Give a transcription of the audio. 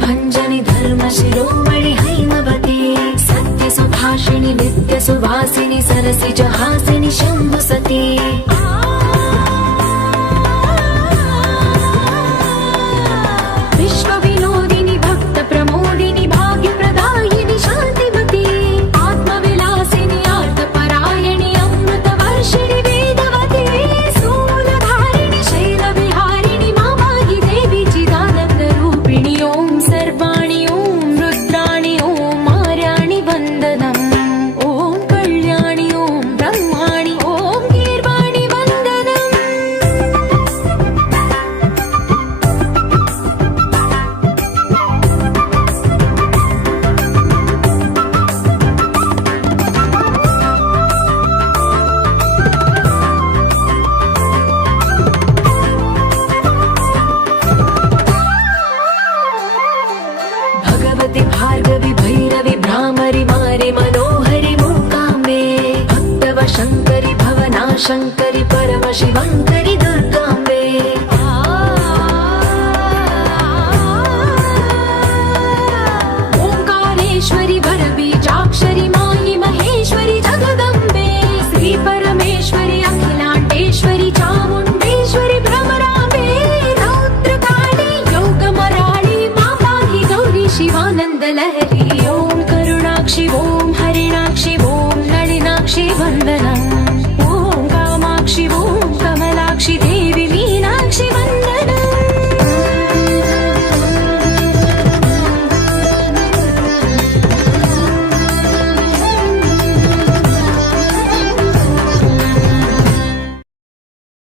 भञ्जनि धर्मशिरोमणि हैमवती सत्यसुभाषिणि नित्यसुवासिनि सरसिजहासिनि शम्भुसती विश्वविनोदिनि भक्तप्रमोदिनि भाग्यप्रदायिनि शान्तिमती आत्मविलासिनि आर्तपरायणि अमृतवर्षिणि वेदवती स्थूलधारिणि शैलविहारिणि मामाहि देवी चिदानन्दरूपिणि ॐ सर्वाणि ॐ रुद्राणि ॐ मार्याणि वन्दनम् ॐ कल्याणि ॐ ब्रह्माणि ॐ गीर्वाणि वन्दनम् भगवति भार्गवि भैरवि भ्रामरि मारि मनोहरि मूकाम्बे भक्तव शङ्करि भवनाशङ्करि परमशिवङ्करि